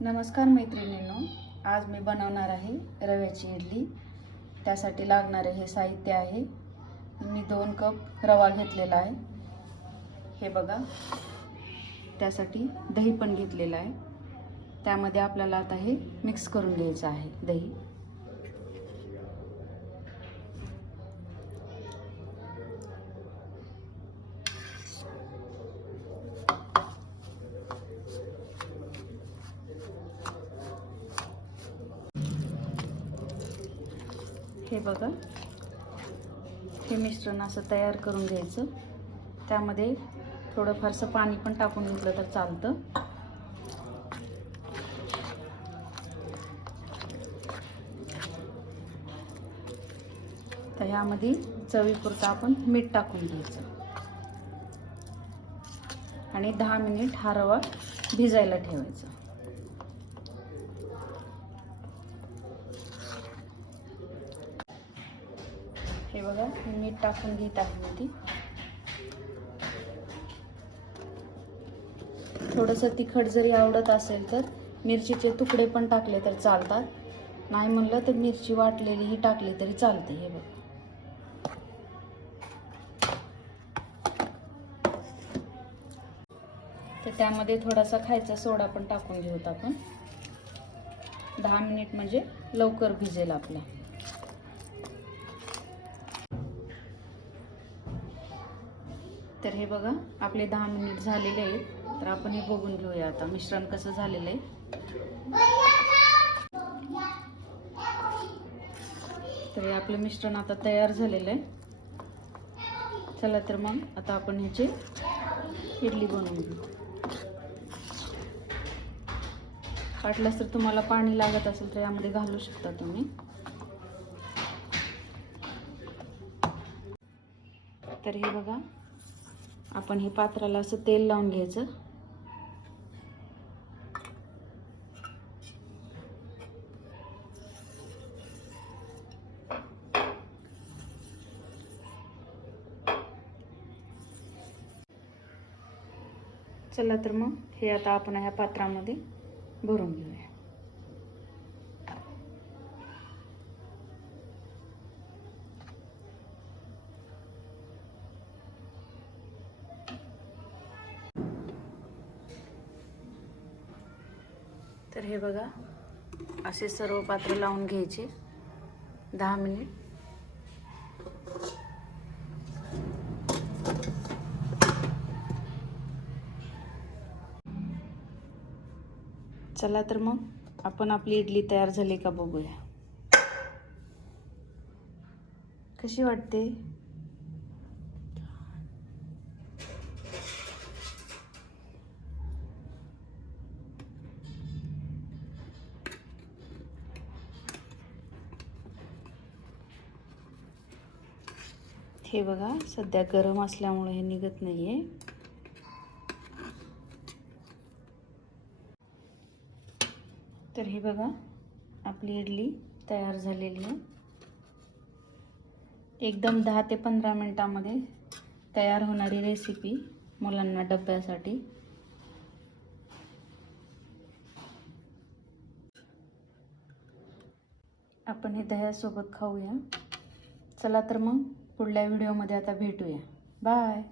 नमस्कार मैत्रिणींनो, आज मी बनवणार आहे रव्याची इडली। त्यासाठी लागणारे हे साहित्य आहे। मी 2 कप रवा घेतलेला आहे। हे बघा, त्यासाठी दही पण घेतलेला आहे। त्यामध्ये आपल्याला आता हे मिक्स करून घ्यायचं आहे दही। हे बघा, हे मिश्रण असं तयार करून घ्यायचं। त्यामध्ये थोडं फारसं पाणी पण टाकून घेतलं तर चालतं। तर यामध्ये चवीपुरतं आपण मीठ टाकून घ्यायचं आणि 10 मिनिट हा रवा भिजायला ठेवायचा। हे बघा, मी मीठ टाकून घेत आहे मध्ये। थोडंसं तिखट जरी आवडत असेल तर मिरचीचे तुकडे पण टाकले तर चालतात, नाही म्हणलं तर मिरची वाटलेली ही टाकली तरी चालते। हे बघा, तर त्यामध्ये थोडासा खायचा सोडा पण टाकून घेऊत आपण। 10 मिनिट म्हणजे लवकर भिजेल आपला। तर हे बघा, आपले 10 मिनिट झालेले आहेत। तर आपण हे बघून घेऊया आता मिश्रण कसं झालेलं आहे। तर हे आपलं मिश्रण आता तयार झालेलं आहे। चला तर मग आता आपण ह्याची इडली बनवून घेऊ। वाटल्यास तर तुम्हाला पाणी लागत असेल तर यामध्ये घालू शकता तुम्ही। तर हे बघा, आपण हे पात्राला असं तेल लावून घ्यायचं। चला तर मग हे आता आपण ह्या पात्रामध्ये भरून घेऊया। तर हे बघा, असे सर्व पात्र लावून घ्यायचे। 10 मिनिट चला तर मग आपण आपली इडली तयार झाली का बघूया। कशी वाटते? हे बघा, सध्या गरम असल्यामुळे हे निघत नाहीये। तर हे बघा, आपली इडली तयार झालेली आहे। एकदम 10 ते 15 मिनिटांमध्ये तयार होणारी रेसिपी मुलांना डब्यासाठी। आपण हे दह्यासोबत खाऊया। चला तर मग पुढल्या व्हिडिओमध्ये आता भेटूया। बाय।